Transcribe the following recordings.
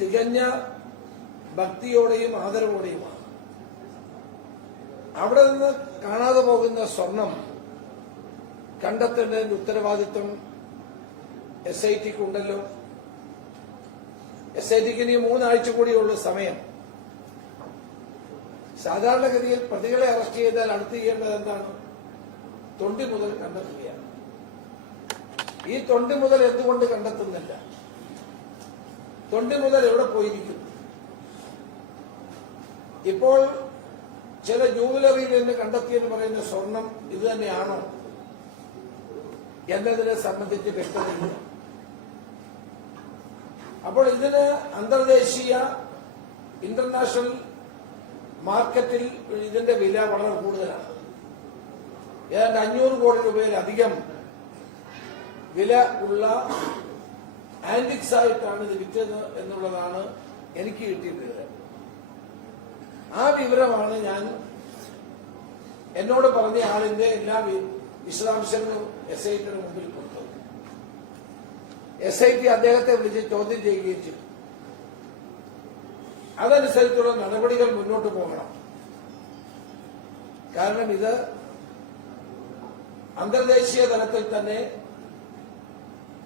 തികഞ്ഞ ഭക്തിയോടെയും ആദരവോടെയുമാണ്. അവിടെ നിന്ന് കാണാതെ പോകുന്ന സ്വർണം കണ്ടെത്തേണ്ടതിന്റെ ഉത്തരവാദിത്വം SITക്കുണ്ടല്ലോ. SITക്ക് ഇനി 3 ആഴ്ച കൂടിയുള്ള സമയം. സാധാരണഗതിയിൽ പ്രതികളെ അറസ്റ്റ് ചെയ്താൽ അടുത്ത് ചെയ്യേണ്ടത് എന്താണ്? തൊണ്ടി മുതൽ കണ്ടെത്തുകയാണ്. ഈ തൊണ്ടി മുതൽ എന്തുകൊണ്ട് കണ്ടെത്തുന്നില്ല? തൊണ്ടി മുതൽ എവിടെ പോയിരിക്കുന്നു? ഇപ്പോൾ ചില ജൂവലറിയിൽ നിന്ന് കണ്ടെത്തിയെന്ന് പറയുന്ന സ്വർണം ഇത് തന്നെയാണോ എന്നതിനെ സംബന്ധിച്ച് വ്യക്തതയില്ല. അപ്പോൾ ഇതിന് അന്തർദേശീയ ഇന്റർനാഷണൽ മാർക്കറ്റിൽ ഇതിന്റെ വില വളരെ കൂടുതലാണ്. ഏതാണ്ട് 500 കോടി രൂപയിലധികം വില ഉള്ള ആന്റിക്സ് ആയിട്ടാണ് ഇത് വിറ്റത് എന്നുള്ളതാണ് എനിക്ക് കിട്ടിയ വിവരം. ആ വിവരമാണ് ഞാൻ എന്നോട് പറഞ്ഞ ആളിന്റെ എല്ലാ വിശദാംശങ്ങളും SITയുടെ മുമ്പിൽ കൊടുത്തത്. SIT അദ്ദേഹത്തെ വിളിച്ച് ചോദ്യം ചെയ്യുകയും ചെയ്തു. അതനുസരിച്ചുള്ള നടപടികൾ മുന്നോട്ട് പോകണം. കാരണം ഇത് അന്തർദേശീയ തലത്തിൽ തന്നെ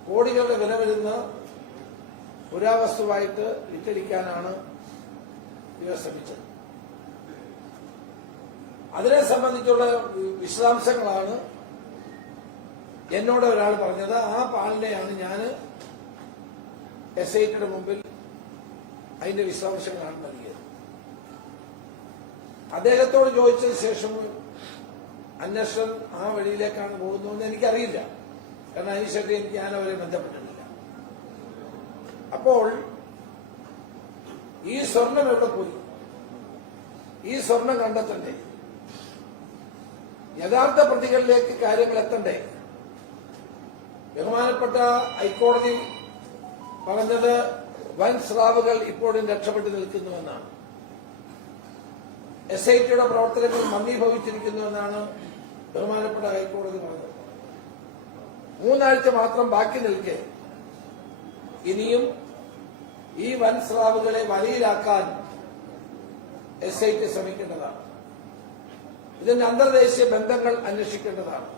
കോടികളുടെ വില വരുന്ന പുരാവസ്തുവായിട്ട് വിറ്റഴിക്കാനാണ് ഇവർ ശ്രമിച്ചത്. അതിനെ സംബന്ധിച്ചുള്ള വിശദാംശങ്ങളാണ് എന്നോട് ഒരാൾ പറഞ്ഞത്. ആ പാലിനെയാണ് ഞാൻ SITയുടെ മുമ്പിൽ അതിന്റെ വിശദാംശങ്ങളാണ് നൽകിയത്. അദ്ദേഹത്തോട് ചോദിച്ചതിന് ശേഷം അന്വേഷണം ആ വഴിയിലേക്കാണ് പോകുന്നതെന്ന് എനിക്കറിയില്ല. കാരണം അതിനുശേഷം ഞാൻ അവരെ ബന്ധപ്പെട്ടിട്ടില്ല. അപ്പോൾ ഈ സ്വർണം എവിടെ പോയി? ഈ സ്വർണം കണ്ടെത്തണ്ടേ? യഥാർത്ഥ പ്രതികളിലേക്ക് കാര്യങ്ങൾ എത്തണ്ടേ? ബഹുമാനപ്പെട്ട ഹൈക്കോടതി പറഞ്ഞത് വൻ സ്രാവുകൾ ഇപ്പോഴും രക്ഷപ്പെട്ടു നിൽക്കുന്നുവെന്നാണ്. SITയുടെ പ്രവർത്തനങ്ങൾ മന്ദീഭവിച്ചിരിക്കുന്നുവെന്നാണ് ബഹുമാനപ്പെട്ട ഹൈക്കോടതി പറഞ്ഞത്. 3 ആഴ്ച മാത്രം ബാക്കി നിൽക്കെ ഇനിയും ഈ വൻ സ്രാവുകളെ വലയിലാക്കാൻ SIT ശ്രമിക്കേണ്ടതാണ്. ഇതിന്റെ അന്തർദേശീയ ബന്ധങ്ങൾ അന്വേഷിക്കേണ്ടതാണ്.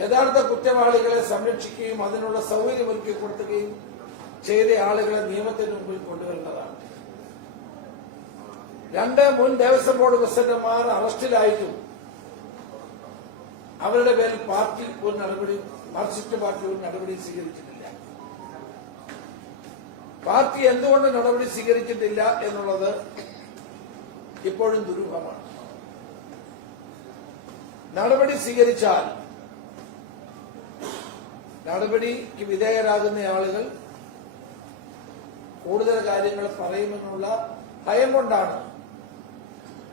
യഥാർത്ഥ കുറ്റവാളികളെ സംരക്ഷിക്കുകയും അതിനുള്ള സൗകര്യമൊരുക്കി കൊടുക്കുകയും ചെയ്ത ആളുകളെ നിയമത്തിന് മുമ്പിൽ കൊണ്ടുവരേണ്ടതാണ്. 2 മുൻ ദേവസ്വം ബോർഡ് പ്രസിഡന്റുമാർ അറസ്റ്റിലായിട്ടും അവരുടെ പേരിൽ പാർട്ടി ഒരു നടപടി, മാർക്സിസ്റ്റ് പാർട്ടി ഒരു നടപടി സ്വീകരിച്ചിട്ടില്ല. പാർട്ടി എന്തുകൊണ്ട് നടപടി സ്വീകരിച്ചിട്ടില്ല എന്നുള്ളത് ഇപ്പോഴും ദുരൂഹമാണ്. നടപടി സ്വീകരിച്ചാൽ നടപടിക്ക് വിധേയരാകുന്ന ആളുകൾ കൂടുതൽ കാര്യങ്ങൾ പറയുമെന്നുള്ള ഭയം കൊണ്ടാണ്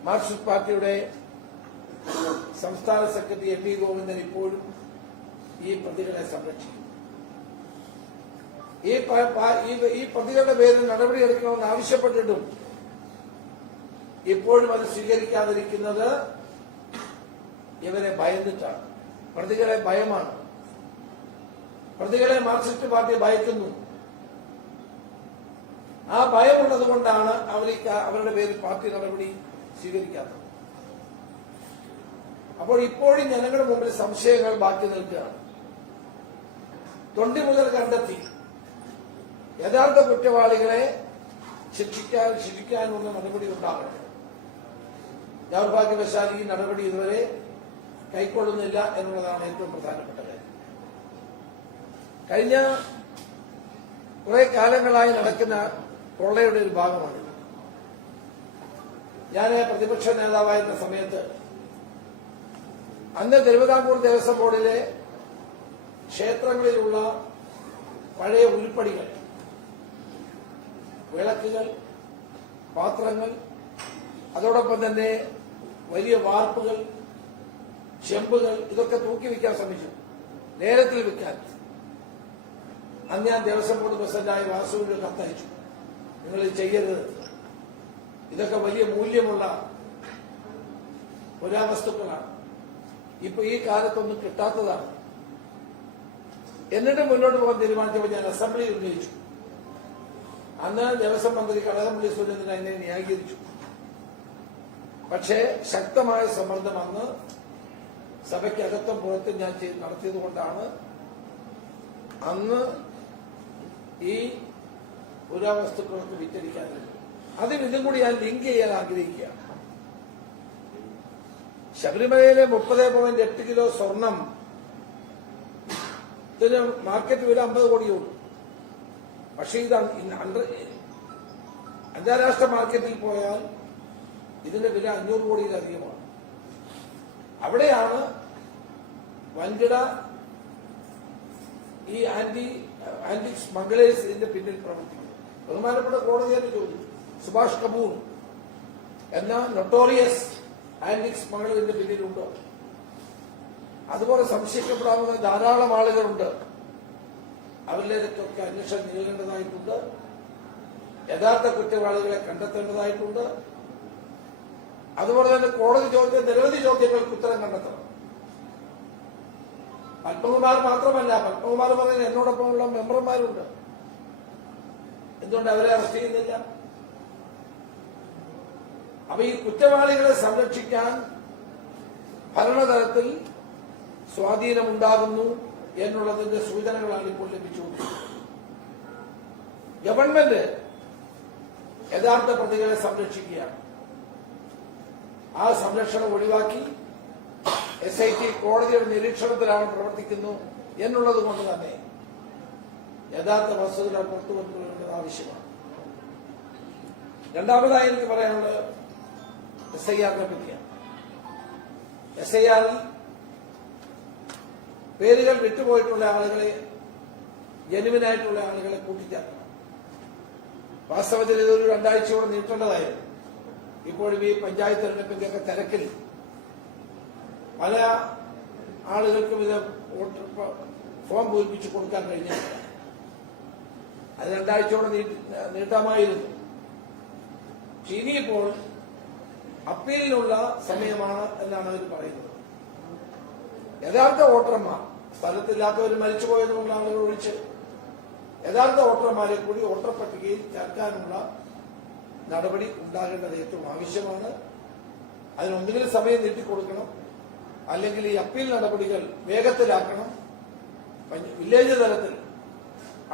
മാർക്സിസ്റ്റ് പാർട്ടിയുടെ സംസ്ഥാന സെക്രട്ടറി MP ഗോവിന്ദൻ ഇപ്പോഴും ഈ പ്രതികളെ സംരക്ഷിക്കും. ഈ പ്രതികളുടെ പേരിൽ നടപടിയെടുക്കണമെന്ന് ആവശ്യപ്പെട്ടിട്ടും ഇപ്പോഴും അത് സ്വീകരിക്കാതിരിക്കുന്നത് ഇവരെ ഭയന്നിട്ടാണ്. പ്രതികളെ ഭയമാണ്. പ്രതികളെ മാർക്സിസ്റ്റ് പാർട്ടി ഭയക്കുന്നു. ആ ഭയമുള്ളത് കൊണ്ടാണ് അവരുടെ പേരിൽ പാർട്ടി നടപടി സ്വീകരിക്കാത്തത്. അപ്പോൾ ഇപ്പോഴും ജനങ്ങളുടെ മുമ്പിൽ സംശയങ്ങൾ ബാക്കി നിൽക്കുകയാണ്. തൊണ്ടി മുതൽ കണ്ടെത്തി യഥാർത്ഥ കുറ്റവാളികളെ ശിക്ഷിക്കാനുള്ള നടപടി ഉണ്ടാകണം. ദൗർഭാഗ്യവശാൽ ഈ നടപടി ഇതുവരെ കൈക്കൊള്ളുന്നില്ല എന്നുള്ളതാണ് ഏറ്റവും പ്രധാനപ്പെട്ട കാര്യം. കഴിഞ്ഞ കുറെ കാലങ്ങളായി നടക്കുന്ന കൊള്ളയുടെ ഒരു ഭാഗമാണ്. ഞാൻ പ്രതിപക്ഷ നേതാവായിരുന്ന സമയത്ത് അന്ന് തിരുവിതാംകൂർ ദേവസ്വം ബോർഡിലെ ക്ഷേത്രങ്ങളിലുള്ള പഴയ ഉരുപ്പടികൾ, വിളക്കുകൾ, പാത്രങ്ങൾ, അതോടൊപ്പം തന്നെ വലിയ വാർപ്പുകൾ, ചെമ്പുകൾ, ഇതൊക്കെ തൂക്കി വിൽക്കാൻ ശ്രമിച്ചു, ലേലത്തിൽ വിൽക്കാൻ. അന്ന് ഞാൻ ദേവസ്വം ബോർഡ് പ്രസിഡന്റായ വാസുവിന് കത്തയച്ചു, നിങ്ങൾ ഇത് ചെയ്യരുത്, ഇതൊക്കെ വലിയ മൂല്യമുള്ള പുരാവസ്തുക്കളാണ്, ഇപ്പൊ ഈ കാലത്തൊന്നും കിട്ടാത്തതാണ്. എന്നിട്ട് മുന്നോട്ട് പോകാൻ തീരുമാനിച്ചപ്പോൾ ഞാൻ അസംബ്ലിയിൽ ഉന്നയിച്ചു. അന്ന് ദേവസ്വം മന്ത്രി കടകംപള്ളി സുരേന്ദ്രൻ അതിനെ ന്യായീകരിച്ചു. പക്ഷേ ശക്തമായ സമ്മർദ്ദം അന്ന് സഭയ്ക്കകത്തും പുറത്തും ഞാൻ നടത്തിയത് കൊണ്ടാണ് അന്ന് ഈ പുരാവസ്തുക്കൾക്ക് വിറ്റഴിക്കാനുള്ളത്. അതിന് ഇതും കൂടി ഞാൻ ലിങ്ക് ചെയ്യാൻ ആഗ്രഹിക്കുകയാണ്. ശബരിമലയിലെ 30.8 കിലോ സ്വർണം ഇതിന് മാർക്കറ്റ് വില 50 കോടിയുള്ളൂ. പക്ഷേ ഇത് അന്താരാഷ്ട്ര മാർക്കറ്റിൽ പോയാൽ ഇതിന്റെ വില 500 കോടിയിലധികമാണ്. അവിടെയാണ് വൻകിട ഈ ആന്റി സ്മഗ്ലേഴ്സ് ഇതിന്റെ പിന്നിൽ പ്രവർത്തിക്കുന്നത്. ബഹുമാനപ്പെട്ട കോടതിയുടെ ചോദ്യം, സുഭാഷ് കപൂർ എന്ന നൊട്ടോറിയസ് ആന്റി സ്മഗ്ലറിന്റെ പിന്നിലുണ്ടോ? അതുപോലെ സംശയിക്കപ്പെടാവുന്ന ധാരാളം ആളുകളുണ്ട്. അവരിലേക്കൊക്കെ അന്വേഷണം നീങ്ങേണ്ടതായിട്ടുണ്ട്. യഥാർത്ഥ കുറ്റവാളികളെ കണ്ടെത്തേണ്ടതായിട്ടുണ്ട്. അതുപോലെ തന്നെ കോടതി ചോദിച്ച നിരവധി ചോദ്യങ്ങൾക്ക് ഉത്തരം കണ്ടെത്തണം. പത്മകുമാർ മാത്രമല്ല, പത്മകുമാർ പറയുന്ന എന്നോടൊപ്പമുള്ള മെമ്പർമാരുണ്ട്. എന്തുകൊണ്ട് അവരെ അറസ്റ്റ് ചെയ്യുന്നില്ല? അപ്പൊ ഈ കുറ്റവാളികളെ സംരക്ഷിക്കാൻ ഭരണതലത്തിൽ സ്വാധീനമുണ്ടാകുന്നു എന്നുള്ളതിന്റെ സൂചനകളാണ് ഇപ്പോൾ ലഭിച്ചുകൊണ്ടിരിക്കുന്നത്. ഗവൺമെന്റ് യഥാർത്ഥ പ്രതികളെ സംരക്ഷിക്കുകയാണ്. ആ സംരക്ഷണം ഒഴിവാക്കി SIT കോടതിയുടെ നിരീക്ഷണത്തിലാണ് പ്രവർത്തിക്കുന്നു എന്നുള്ളത് കൊണ്ട് തന്നെ യഥാർത്ഥ വസ്തുതകൾ പുറത്തുകൊണ്ടുവരേണ്ടത് ആവശ്യമാണ്. രണ്ടാമതായി എനിക്ക് പറയാനുള്ളത് SIR-നെ പറ്റിയാണ്. SIR-ൽ പേരുകൾ വിട്ടുപോയിട്ടുള്ള ആളുകളെ, ജനുവിനായിട്ടുള്ള ആളുകളെ കൂട്ടിച്ചേർക്കണം. വാസ്തവത്തിൽ ഇതൊരു 2 ആഴ്ചയോടെ നീട്ടേണ്ടതായിരുന്നു. ഇപ്പോഴും ഈ പഞ്ചായത്ത് തെരഞ്ഞെടുപ്പിന്റെയൊക്കെ തിരക്കിൽ പല ആളുകൾക്കും ഇത് വോട്ടർ ഫോം പൂരിപ്പിച്ച് കൊടുക്കാൻ കഴിഞ്ഞില്ല. അത് 2 ആഴ്ചയോടെ നീട്ടാമായിരുന്നു. ഇനിയിപ്പോൾ അപ്പീലിനുള്ള സമയമാണ് എന്നാണ് അവർ പറയുന്നത്. യഥാർത്ഥ വോട്ടർമാർ, സ്ഥലത്തില്ലാത്തവർ മരിച്ചുപോയതുകൊണ്ട് ആളുകൾ ഒഴിച്ച് യഥാർത്ഥ വോട്ടർമാരെ കൂടി വോട്ടർ പട്ടികയിൽ ചേർക്കാനുള്ള നടപടി ഉണ്ടാകേണ്ടത് ഏറ്റവും ആവശ്യമാണ്. അതിനൊന്നുകിൽ സമയം നീട്ടിക്കൊടുക്കണം, അല്ലെങ്കിൽ ഈ അപ്പീൽ നടപടികൾ വേഗത്തിലാക്കണം. വില്ലേജ് തലത്തിൽ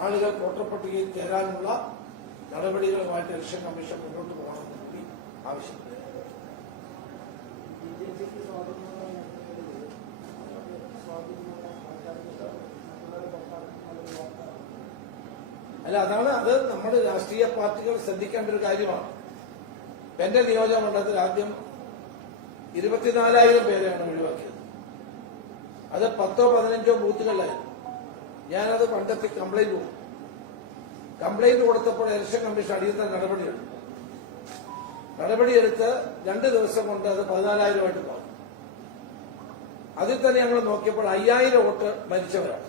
ആളുകൾ വോട്ടർ പട്ടികയിൽ ചേരാനുള്ള നടപടികളുമായിട്ട് ഇലക്ഷൻ കമ്മീഷൻ മുന്നോട്ട് പോകണമെന്ന് കൂടി ആവശ്യപ്പെടുന്നു. അല്ല, അത് നമ്മുടെ രാഷ്ട്രീയ പാർട്ടികൾ ശ്രദ്ധിക്കേണ്ട ഒരു കാര്യമാണ്. എന്റെ നിയോജക മണ്ഡലത്തിൽ ആദ്യം 24,000 പേരെയാണ് ഒഴിവാക്കിയത്. അത് 10-15 ബൂത്തുകളിലായിരുന്നു. ഞാനത് കണ്ടെത്തി കംപ്ലൈന്റ് കൊടുത്തപ്പോൾ ഇലക്ഷൻ കമ്മീഷൻ അടിയന്തര നടപടിയെടുത്ത് 2 ദിവസം കൊണ്ട് അത് 14,000 മാറി. അതിൽ തന്നെ ഞങ്ങൾ നോക്കിയപ്പോൾ 5,000 വോട്ട് മരിച്ചവരാണ്.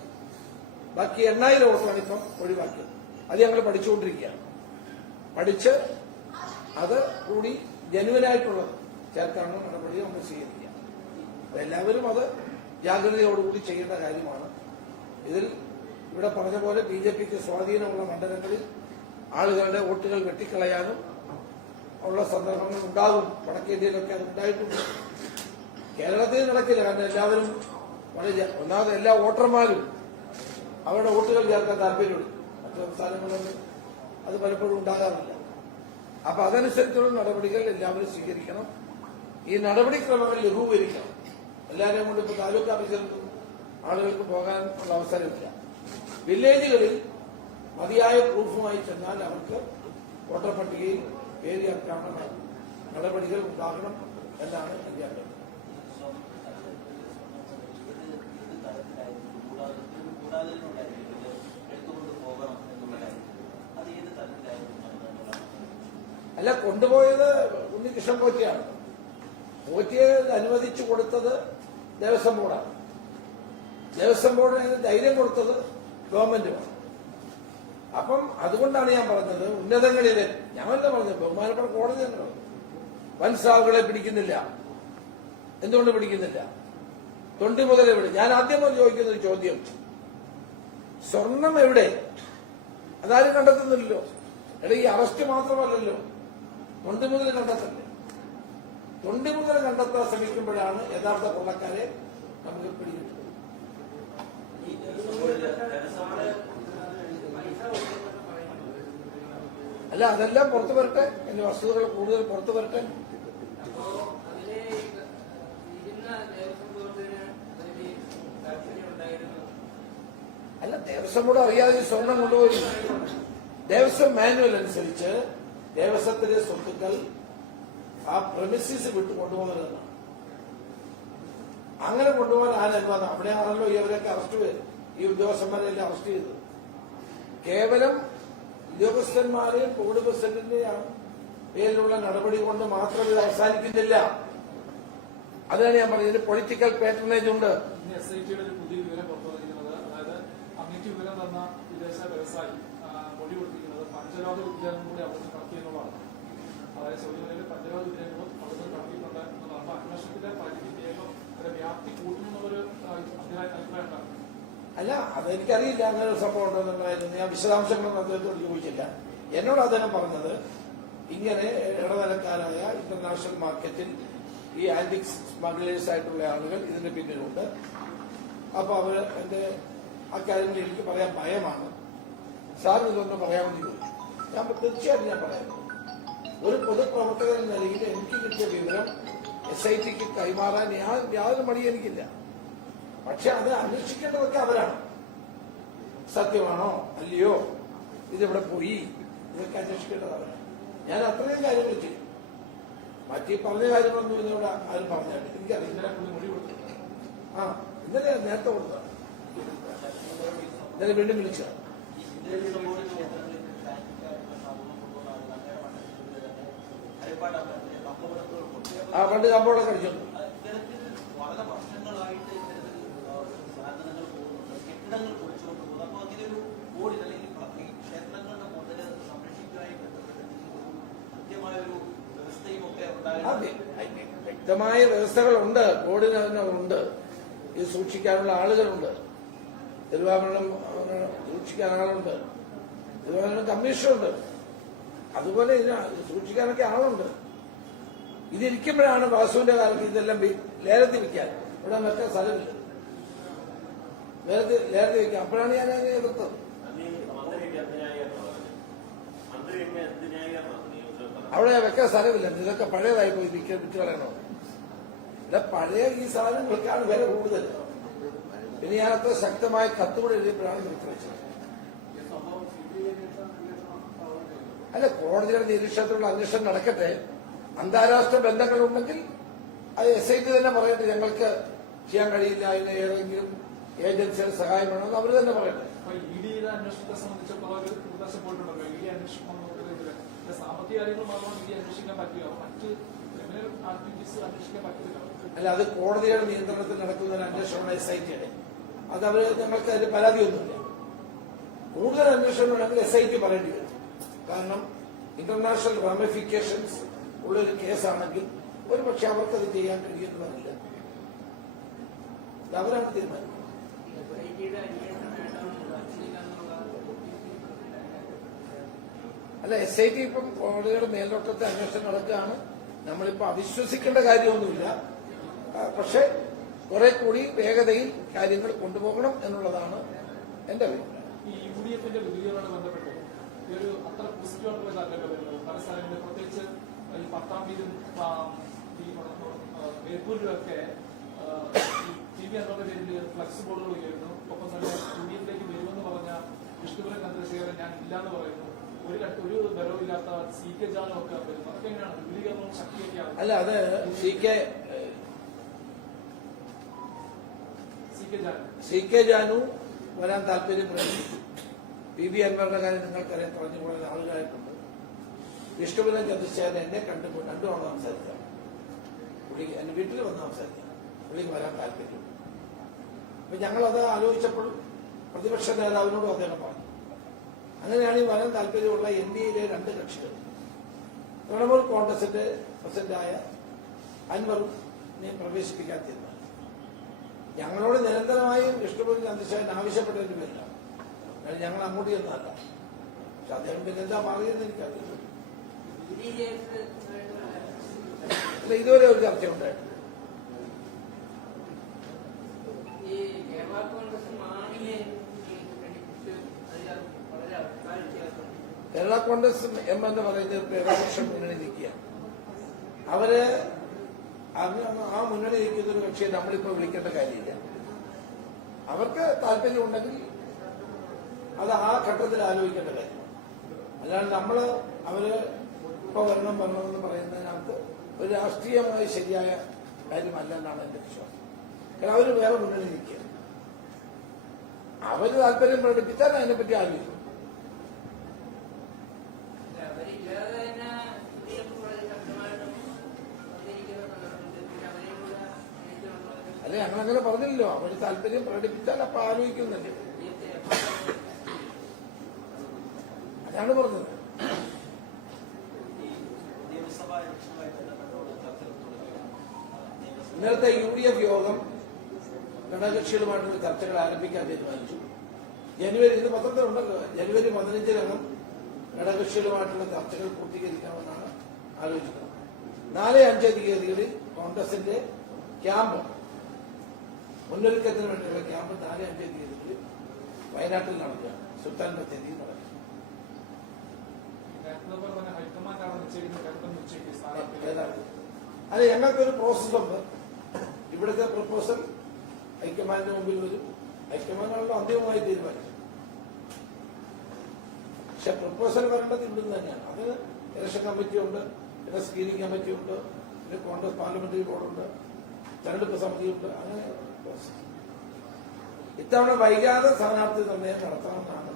ബാക്കി 8,000 വോട്ടാണ് ഇപ്പം ഒഴിവാക്കിയത്. അത് ഞങ്ങൾ പഠിച്ചുകൊണ്ടിരിക്കുകയാണ്. പഠിച്ച് അത് കൂടി ജനുവനായിട്ടുള്ളത് ചേർക്കാനുള്ള നടപടി നമ്മൾ സ്വീകരിക്കുക. എല്ലാവരും അത് ജാഗ്രതയോടുകൂടി ചെയ്യേണ്ട കാര്യമാണ്. ഇതിൽ ഇവിടെ പറഞ്ഞ പോലെ BJPക്ക് സ്വാധീനമുള്ള മണ്ഡലങ്ങളിൽ ആളുകളുടെ വോട്ടുകൾ വെട്ടിക്കളയാനും ഉള്ള സന്ദർഭങ്ങൾ ഉണ്ടാകും. വടക്കേന്ത്യയിലൊക്കെ അത് ഉണ്ടായിട്ടുണ്ട്. കേരളത്തിൽ നടക്കില്ല. കാരണം എല്ലാവരും ഒന്നാമത് എല്ലാ വോട്ടർമാരും അവരുടെ വോട്ടുകൾ ചേർക്കാൻ താല്പര്യമുണ്ട്. മറ്റു സംസ്ഥാനങ്ങളിലൊന്നും അത് പലപ്പോഴും ഉണ്ടാകാറില്ല. അപ്പൊ അതനുസരിച്ചുള്ള നടപടികൾ എല്ലാവരും സ്വീകരിക്കണം. ഈ നടപടിക്രമങ്ങൾ ലഘൂകരിക്കണം. എല്ലാവരെയും കൊണ്ട് ഇപ്പൊ താലൂക്ക് ഓഫീസിലൊന്നും ആളുകൾക്ക് പോകാനുള്ള അവസരമില്ല. വില്ലേജുകളിൽ മതിയായ പ്രൂഫുമായി ചെന്നാൽ അവർക്ക് വോട്ടർ പട്ടികയിൽ പേര് ചേർക്കാനുള്ള നടപടികൾ ഉണ്ടാകണം എന്നാണ് എന്റെ അഭിപ്രായം. അല്ല, കൊണ്ടുപോയത് ഉണ്ണികൃഷ്ണൻ പോറ്റിയാണ്. പോറ്റിയെ അനുവദിച്ചു കൊടുത്തത് ദേവസ്വം ബോർഡാണ്. ദേവസ്വം ബോർഡിന് ധൈര്യം കൊടുത്തത് ഗവൺമെന്റുമാണ്. അപ്പം അതുകൊണ്ടാണ് ഞാൻ പറഞ്ഞത്, ഉന്നതങ്ങളിലെ ഞങ്ങളല്ല പറഞ്ഞത്, ബഹുമാനപ്പെട്ട കോടതി തന്നെ പറഞ്ഞു വൻസാവുകളെ പിടിക്കുന്നില്ല. എന്തുകൊണ്ട് പിടിക്കുന്നില്ല? തൊണ്ടി മുതൽ എവിടെ? ഞാൻ ആദ്യം ചോദിക്കുന്ന ഒരു ചോദ്യം, സ്വർണം എവിടെ? അതാരും കണ്ടെത്തുന്നില്ലല്ലോ. എടാ, ഈ അറസ്റ്റ് മാത്രമല്ലല്ലോ, തൊണ്ടിമുതൽ കണ്ടെത്തണ്ടേ? തൊണ്ടിമുതൽ കണ്ടെത്താൻ ശ്രമിക്കുമ്പോഴാണ് യഥാർത്ഥ കൊള്ളക്കാരെ നമുക്ക് പിടികിട്ടുന്നത്. അല്ല, അതെല്ലാം പുറത്തു വരട്ടെ, എന്റെ വസ്തുതകൾ കൂടുതൽ പുറത്തു വരട്ടെ. അല്ല, ദേവസ്വം ബോർഡ് അറിയാതെ ഈ സ്വർണം കൊണ്ടുപോയി. ദേവസ്വം മാനുവൽ അനുസരിച്ച് ദേവസ്വത്തിലെ സ്വത്തുക്കൾ ആ പ്രമിസിസ് വിട്ട് കൊണ്ടുപോകുന്നതെന്നാണ്. അങ്ങനെ കൊണ്ടുപോകാൻ ആരനുവാദം? അവിടെയാണല്ലോ ഇവരൊക്കെ അറസ്റ്റ് ചെയ്ത്, ഈ ഉദ്യോഗസ്ഥന്മാരെല്ലാം അറസ്റ്റ് ചെയ്തത്. കേവലം ഉദ്യോഗസ്ഥന്മാരെയും ബോർഡ് പ്രസിഡന്റിന്റെയാണ് പേരിലുള്ള നടപടി കൊണ്ട് മാത്രം ഇത് അവസാനിക്കുന്നില്ല. അതാണ് ഞാൻ പറഞ്ഞത്, പൊളിറ്റിക്കൽ പാറ്റേണേജ് ഉണ്ട്. SITയുടെ ഒരു പുതിയ വിവരം പുറത്തുവന്നിരിക്കുന്നത്, അതായത് അങ്ങേക്ക് വിവരം തന്ന വിദേശ വ്യവസായി മൊഴി കൊടുത്തിരിക്കുന്നത് പഞ്ചലോക വിഗ്രഹം കൂടി അവിടുന്ന് കടത്തിയെന്നുള്ളതാണ്. അതായത് ശബരിമലയിലെ പഞ്ചലോക വിഗ്രഹങ്ങളും അവിടുന്ന് കടത്തിയിട്ടുണ്ട് എന്നതാണ്. അന്വേഷണത്തിന്റെ പരിധി വേഗം വ്യാപ്തി കൂട്ടുമെന്നുള്ളൊരു അഭിപ്രായം. അല്ല, അതെനിക്കറിയില്ല അങ്ങനെ ഒരു സംഭവം ഉണ്ടോ എന്നുള്ളതായിരുന്നു. ഞാൻ വിശദാംശങ്ങളൊന്നും അദ്ദേഹത്തോട് ചോദിച്ചില്ല. എന്നോട് അദ്ദേഹം പറഞ്ഞത് ഇങ്ങനെ ഇടനിലക്കാരായ ഇന്റർനാഷണൽ മാർക്കറ്റിൽ ഈ ആന്റിക് സ്മഗ്ലേഴ്സ് ആയിട്ടുള്ള ആളുകൾ ഇതിന്റെ പിന്നിലുണ്ട്. അപ്പൊ അവര് എന്റെ അക്കാര്യങ്ങൾ എനിക്ക് പറയാൻ ഭയമാണ്, സാർ ഇതൊന്ന് പറയാമെന്ന് ചോദിച്ചു. ഞാൻ തീർച്ചയായിട്ടും ഞാൻ പറയാം. ഒരു പൊതുപ്രവർത്തകൻ എന്ന നിലയിൽ എനിക്ക് കിട്ടിയ വിവരം SITക്ക് കൈമാറാൻ യാതൊരു മടിയും എനിക്കില്ല. പക്ഷെ അത് അന്വേഷിക്കേണ്ടതൊക്കെ അവരാണ്. സത്യമാണോ അല്ലയോ, ഇതെവിടെ പോയി, ഇതൊക്കെ അന്വേഷിക്കേണ്ടത് അവരാണ്. ഞാൻ അത്രയും കാര്യങ്ങൾ ചെയ്യും. മറ്റീ പറഞ്ഞ കാര്യങ്ങളൊന്നും ഇതിനോട് ആരും പറഞ്ഞാൽ എനിക്കറിയില്ല. മൊഴി കൊടുത്തു. ഇന്നലെ നേരത്തെ കൊടുത്ത, ഇന്നലെ വീണ്ടും വിളിച്ചത്. പണ്ട് കമ്പോളൊക്കെ അടിച്ചു. വ്യക്തമായ വ്യവസ്ഥകളുണ്ട്, ബോർഡിന് തന്നെ ഉണ്ട്. ഇത് സൂക്ഷിക്കാനുള്ള ആളുകളുണ്ട്, തിരുവാഭരണം സൂക്ഷിക്കാൻ ആളുണ്ട്, തിരുവാഭരണം കമ്മീഷനുണ്ട്. അതുപോലെ ഇതിന് സൂക്ഷിക്കാനൊക്കെ ആളുണ്ട്. ഇതിരിക്കുമ്പോഴാണ് വാസുവിന്റെ കാലത്ത് ഇതെല്ലാം ലേലത്തിൽ വിൽക്കാൻ ഇവിടെ മറ്റേ സ്ഥലമില്ല, ലേലത്തിൽ വിൽക്കാം. അപ്പോഴാണ് ഞാൻ അതിനെ എതിർത്തത്. അവിടെ വെക്കാൻ സ്ഥലമില്ല, ഇതൊക്കെ പഴയതായി പോയി വിറ്റ് കളയണോ? ഇവിടെ പഴയ ഈ സാധനങ്ങൾക്കാണ് വില കൂടുതൽ. പിന്നെ ഞാൻ അത്ര ശക്തമായ കത്തുകൂടെ എഴുതിയപ്പോഴാണ് വിട്ടുവെച്ചത്. അല്ല, കോടതിയുടെ നിരീക്ഷണത്തിലുള്ള അന്വേഷണം നടക്കട്ടെ. അന്താരാഷ്ട്ര ബന്ധങ്ങളുണ്ടെങ്കിൽ അത് SIT തന്നെ പറയട്ടെ, ഞങ്ങൾക്ക് ചെയ്യാൻ കഴിയില്ല, അതിന് ഏതെങ്കിലും ഏജൻസിയുടെ സഹായം വേണമെന്ന് അവർ തന്നെ പറയട്ടെ. EDയുടെ അന്വേഷണത്തെ സംബന്ധിച്ചിടത്തോളം ഒരു നിർദ്ദേശം പോയിട്ടുണ്ടല്ലോ. ED അന്വേഷണം സാമ്പത്തിക കാര്യങ്ങൾ മാത്രമാണ് ED അന്വേഷിക്കാൻ പറ്റുക, മറ്റ് ക്രിമിനൽ ആക്ടിവിറ്റീസ് അന്വേഷിക്കാൻ പറ്റില്ല. അല്ല, അത് കോടതിയുടെ നിയന്ത്രണത്തിൽ നടക്കുന്ന ഒരു അന്വേഷണമാണ് SITയുടെ. അത് അവര് ഞങ്ങൾക്ക് അതിന് പരാതിയൊന്നുമില്ല. കൂടുതൽ അന്വേഷണം വേണമെങ്കിൽ SIT പറയേണ്ടി വരും. കാരണം ഇന്റർനാഷണൽ റാമിഫിക്കേഷൻസ് ഉള്ളൊരു കേസാണെങ്കിൽ ഒരുപക്ഷെ അവർക്കത് ചെയ്യാൻ കഴിയുമെന്ന് വരില്ല. അവരാണ് തീരുമാനം. അല്ല, SIT ഇപ്പം കോടതിയുടെ മേൽനോട്ടത്തെ അന്വേഷണം നടക്കുകയാണ്. നമ്മളിപ്പോ അവിശ്വസിക്കേണ്ട കാര്യമൊന്നുമില്ല. പക്ഷെ കുറെ കൂടി വേഗതയിൽ കാര്യങ്ങൾ കൊണ്ടുപോകണം എന്നുള്ളതാണ് എന്റെ അഭിപ്രായം. ഈ UDFന്റെ വിധികളുമായി ബന്ധപ്പെട്ട് ഒരു അത്ര പോസിറ്റീവായിട്ടുള്ള കാര്യമല്ല വരുന്നത്. പല സ്ഥലങ്ങളിൽ പ്രത്യേകിച്ച് ഈ പട്ടാമ്പിയിലും ബേപ്പൂരിലുമൊക്കെ TV അൻവറിന്റെ പേരിൽ ഫ്ലക്സ് ബോർഡുകൾ ഉയരുന്നു. ഒപ്പം തന്നെ UDFിലേക്ക് വരുമെന്ന് പറഞ്ഞ വിഷ്ണുപുരം ചന്ദ്രശേഖരൻ ഞാൻ ഇല്ലാന്ന് പറയുന്നു. ഒരു ബലവുമില്ലാത്ത CK ജാനും ഒക്കെ വരുന്നു. അതൊക്കെ എങ്ങനെയാണ് വിപുലീകരണവും ശക്തിയൊക്കെയാണ്? അല്ല, അത് CK ജാനു വരാൻ താല്പര്യം പ്രകടിപ്പിച്ചു. PB അൻവറിന്റെ കാര്യം നിങ്ങൾക്കറിയാൻ പറഞ്ഞു പോകുന്ന ആളുകളായിട്ടുണ്ട്. വിഷ്ണുപുരം ചന്ദ്രശേഖരൻ എന്നെ രണ്ടുതവണ സംസാരിക്കാം. പുള്ളി എന്റെ വീട്ടിൽ വന്ന് സംസാരിക്കാം. പുള്ളിക്ക് വരാൻ താല്പര്യം. അപ്പൊ ഞങ്ങളത് ആലോചിച്ചപ്പോഴും പ്രതിപക്ഷ നേതാവിനോടും അദ്ദേഹം പറഞ്ഞു. അങ്ങനെയാണ് ഈ വരാൻ താല്പര്യമുള്ള NDAയിലെ രണ്ട് കക്ഷികൾ തൃണമൂൽ കോൺഗ്രസിന്റെ പ്രസിഡന്റായ അൻവറും പ്രവേശിപ്പിക്കാൻ തീരുമാനിച്ചു. ഞങ്ങളോട് നിരന്തരമായും വിഷ്ണുപുരം ചന്ദ്രശേഖരൻ ആവശ്യപ്പെട്ടതിന് പേരിലാണ്. ഞങ്ങൾ അങ്ങോട്ട് ചെന്നല്ല. പക്ഷെ അദ്ദേഹം പിന്നെ എന്താ മാറിയെന്ന് എനിക്കറിയില്ല. അല്ല, ഇതുവരെ ഒരു ചർച്ച ഉണ്ടായിട്ടില്ല. കേരള കോൺഗ്രസ് എം എന്ന് പറയുന്നത് ഇടതുപക്ഷ മുന്നണി നിൽക്കുകയാണ്. അവര് ആ മുന്നണി നിൽക്കുന്ന ഒരു കക്ഷിയെ നമ്മളിപ്പോ വിളിക്കേണ്ട കാര്യമില്ല. അവർക്ക് താല്പര്യമുണ്ടെങ്കിൽ അത് ആ ഘട്ടത്തിൽ ആലോചിക്കേണ്ട കാര്യം. അല്ലാണ്ട് നമ്മള് അവര് ഇപ്പൊ വരണമെന്ന് പറയുന്നതിനകത്ത് ഒരു രാഷ്ട്രീയമായി ശരിയായ കാര്യമല്ലെന്നാണ് എന്റെ വിശ്വാസം. കാരണം അവര് വേറെ മുന്നണി നിൽക്കുക. അവര് താല്പര്യം പ്രകടിപ്പിച്ചാൽ അതിനെപ്പറ്റി ആലോചിക്കും. അല്ലെ, ഞങ്ങളങ്ങനെ പറഞ്ഞില്ലല്ലോ. അവര് താല്പര്യം പ്രകടിപ്പിച്ചാൽ അപ്പൊ ആലോചിക്കുന്നുണ്ട്. അതാണ് പറഞ്ഞത്. ഇന്നലത്തെ UDF യോഗം ഘടകകക്ഷികളുമായിട്ടുള്ള ചർച്ചകൾ ആരംഭിക്കാൻ തീരുമാനിച്ചു. ജനുവരി, ഇത് പത്രത്തിലുണ്ടല്ലോ, ജനുവരി 15-നകം ഘടകകക്ഷികളുമായിട്ടുള്ള ചർച്ചകൾ പൂർത്തീകരിക്കാമെന്നാണ് ആലോചിക്കുന്നത്. 4-5 തീയതികളിൽ കോൺഗ്രസിന്റെ ക്യാമ്പ്, മുന്നൊരുക്കത്തിന് വേണ്ടിയുള്ള ക്യാമ്പ് 4-5 തീയതികളിൽ വയനാട്ടിൽ നടക്കുക. സുൽത്താൻ ബത്തേരി നടക്കും. അല്ല, ഞങ്ങൾക്കൊരു പ്രോസസ്സുണ്ട്. ഇവിടുത്തെ പ്രപ്പോസൽ ഹൈക്കമാൻഡിന് മുമ്പിൽ വരും. ഹൈക്കമാൻഡാണല്ലോ അന്തിമമായി തീരുമാനിച്ചു. പക്ഷെ പ്രപ്പോസൽ വരേണ്ടത് ഇവിടുന്ന് തന്നെയാണ്. അത് ഇലക്ഷൻ കമ്മിറ്റിയുണ്ട്, പിന്നെ സ്ക്രീനിങ് കമ്മിറ്റിയുണ്ട്, പിന്നെ കോൺഗ്രസ് പാർലമെന്ററി ബോർഡുണ്ട്, തെരഞ്ഞെടുപ്പ് സമിതിയുണ്ട്. അങ്ങനെ ഇത്തവണ വൈകാതെ സ്ഥാനാർത്ഥി നിർണ്ണയം നടത്തണമെന്നാണ്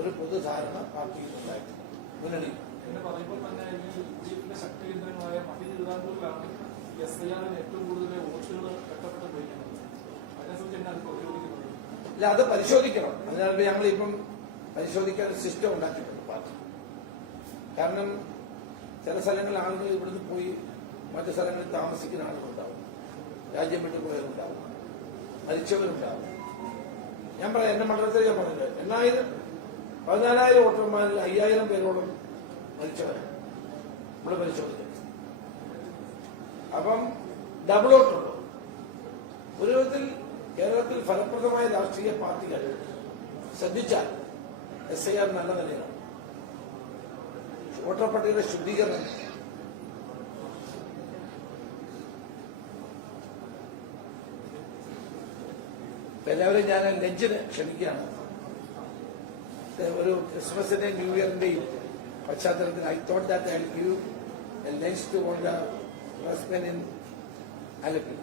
ഒരു പൊതുധാരണ പാർട്ടിയിൽ ഉണ്ടായിട്ടുള്ളത്. മുന്നണി പറയുമ്പോൾ തന്നെ UDFിന്റെ ശക്തി കേന്ദ്രങ്ങളായ മധ്യതിരുവിതാംകൂറിലാണ് SIR ഏറ്റവും കൂടുതൽ വോട്ടുകൾ കെട്ടപ്പെട്ട് പോയിരിക്കുന്നത്. അതിനെക്കുറിച്ച് തന്നെ അത് പ്രതിരോധിക്കുന്നത്. ഇല്ല, അത് പരിശോധിക്കണം. അതിനാണ് ഞങ്ങളിപ്പം പരിശോധിക്കാൻ സിസ്റ്റം ഉണ്ടാക്കിയിട്ടുണ്ട് പാർട്ടി. കാരണം ചില സ്ഥലങ്ങളിൽ ആളുകൾ ഇവിടുന്ന് പോയി മറ്റു സ്ഥലങ്ങളിൽ താമസിക്കുന്ന ആളുകളുണ്ടാവും, രാജ്യം വിട്ടു പോയവരുണ്ടാവും, മരിച്ചവരുണ്ടാവും. ഞാൻ പറയാം, എന്റെ മണ്ഡലത്തിൽ ഞാൻ പറഞ്ഞത് 14,000 വോട്ടർമാരിൽ 5,000 പേരോളം മരിച്ചവരാണ് നമ്മൾ പരിശോധിക്കുന്നത്. അപ്പം ഡബിൾ വോട്ടുള്ളൂ. ഒരു വിധത്തിൽ കേരളത്തിൽ ഫലപ്രദമായ രാഷ്ട്രീയ പാർട്ടികൾ ശ്രദ്ധിച്ചാൽ SIR നല്ല നിലയിലാണ്. വോട്ടർ പട്ടികയുടെ ശുദ്ധീകരണം എല്ലാവരും ഞാൻ ലഞ്ചിന് ക്ഷണിക്കുകയാണ്. ഒരു ക്രിസ്മസിന്റെയും ന്യൂ ഇയറിന്റെയും പശ്ചാത്തലത്തിൽ I thought that I will give a lunch to all the pressmen in Alleppey.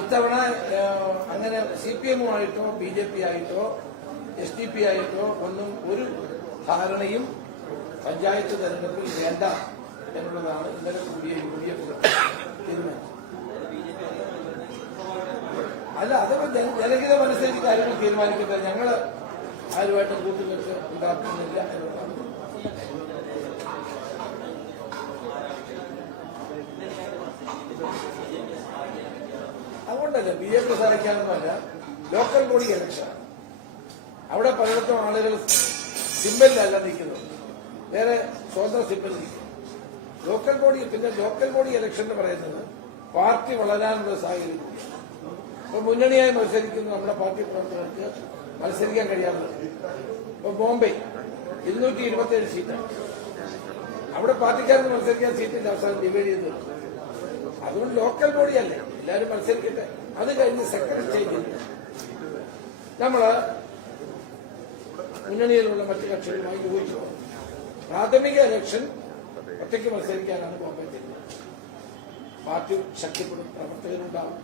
ഇത്തവണ അങ്ങനെ CPM-ആയിട്ടോ BJP ആയിട്ടോ SDP ആയിട്ടോ ഒന്നും ഒരു ധാരണയും പഞ്ചായത്ത് തെരഞ്ഞെടുപ്പിൽ വേണ്ട എന്നുള്ളതാണ് ഇന്നലെ കൂടിയ UDF തീരുമാനിച്ചത്. അല്ല, അതൊക്കെ ജനഹിതമനുസരിച്ച് കാര്യങ്ങൾ തീരുമാനിക്കുന്നത്. ഞങ്ങള് ആരുമായിട്ട് കൂട്ടുകെട്ട് ഉണ്ടാക്കുന്നില്ല എന്നുള്ളതാണ്. അതുകൊണ്ടല്ല BJP സഹായിക്കാനൊന്നുമല്ല. ലോക്കൽ ബോഡി ഇലക്ഷനാണ്. അവിടെ പലയിടത്തും ആളുകൾ സിമ്പലിലല്ല നിൽക്കുന്നത്, വേറെ സ്വതന്ത്ര സിമ്പൽ നിൽക്കും. ലോക്കൽ ബോഡി ഇലക്ഷൻ എന്ന് പറയുന്നത് പാർട്ടി വളരാനുള്ള സാഹചര്യം. ഇപ്പൊ മുന്നണിയായി മത്സരിക്കുന്ന നമ്മുടെ പാർട്ടി പ്രവർത്തകർക്ക് മത്സരിക്കാൻ കഴിയാത്തത്. ഇപ്പൊ ബോംബെ 227 സീറ്റാണ്. അവിടെ പാർട്ടിക്കാർക്ക് മത്സരിക്കാൻ സീറ്റിന്റെ അവസാനം ഡിവൈഡ് ചെയ്ത്. അതുകൊണ്ട് ലോക്കൽ ബോഡിയല്ലേ, എല്ലാവരും മത്സരിക്കട്ടെ. അത് കഴിഞ്ഞ് സെക്കൻഡ് സ്റ്റേജിൽ നമ്മള് മുന്നണിയിലുള്ള മറ്റു കക്ഷികളുമായി യോജിച്ചു. പ്രാഥമിക ഇലക്ഷൻ ഒറ്റയ്ക്ക് മത്സരിക്കാനാണ് ബോംബെ തീരുമാനിച്ചത്. പാർട്ടി ശക്തിപ്പെടും, പ്രവർത്തകരുണ്ടാവും.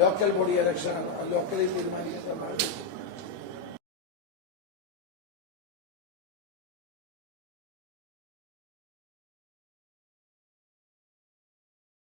ലോക്കൽ ബോഡി ഇലക്ഷനാണ്, ലോക്കലിൽ തീരുമാനിക്കുന്നതാണ്.